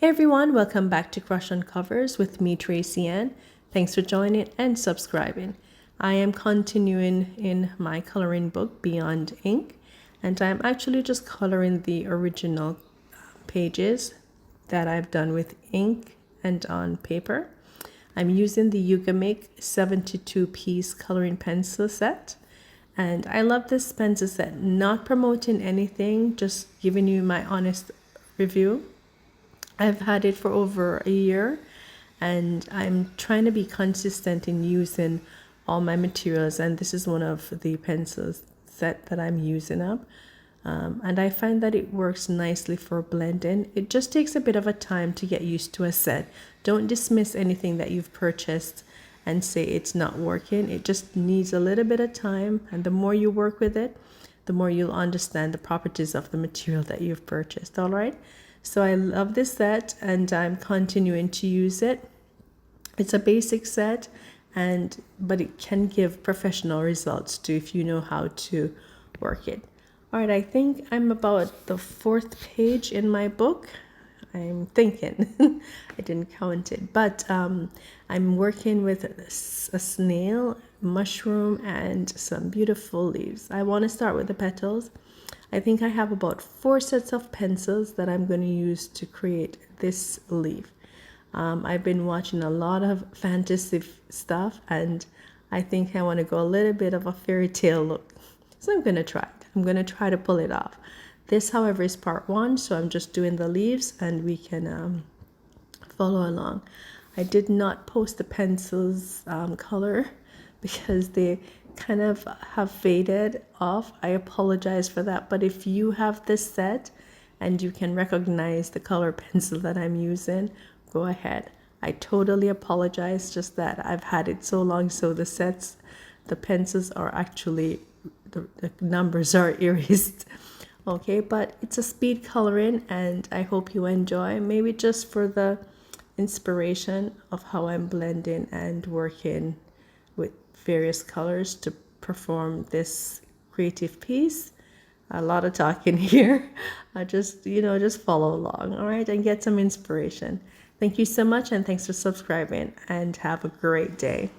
Hey everyone, welcome back to Crush on Covers with me, Tracy Ann. Thanks for joining and subscribing. I am continuing in my coloring book, Beyond Ink, and I'm actually just coloring the original pages that I've done with ink and on paper. I'm using the Yugamake 72-piece coloring pencil set. And I love this pencil set, not promoting anything, just giving you my honest review. I've had it for over a year and I'm trying to be consistent in using all my materials, and this is one of the pencils set that I'm using up. And I find that it works nicely for blending. It just takes a bit of a time to get used to a set. Don't dismiss anything that you've purchased and say it's not working. It just needs a little bit of time, and the more you work with it, the more you'll understand the properties of the material that you've purchased. All right, so I love this set and I'm continuing to use it. It's a basic set, but it can give professional results too if you know how to work it. All right, I think I'm about the 4th page in my book. I'm thinking. I didn't count it, but I'm working with a snail, mushroom, and some beautiful leaves. I want to start with the petals. I think I have about 4 sets of pencils that I'm going to use to create this leaf. I've been watching a lot of fantasy stuff, and I think I want to go a little bit of a fairy tale look. So I'm going to try it. I'm going to try to pull it off. This, however, is part 1, so I'm just doing the leaves and we can follow along. I did not post the pencils color because they kind of have faded off. I apologize for that, but if you have this set and you can recognize the color pencil that I'm using, go ahead. I totally apologize, just that I've had it so long, so the pencils are actually, the numbers are erased. Okay, but it's a speed coloring and I hope you enjoy, maybe just for the inspiration of how I'm blending and working with various colors to perform this creative piece. A lot of talking here. I just follow along, all right, and get some inspiration. Thank you so much, and thanks for subscribing, and have a great day.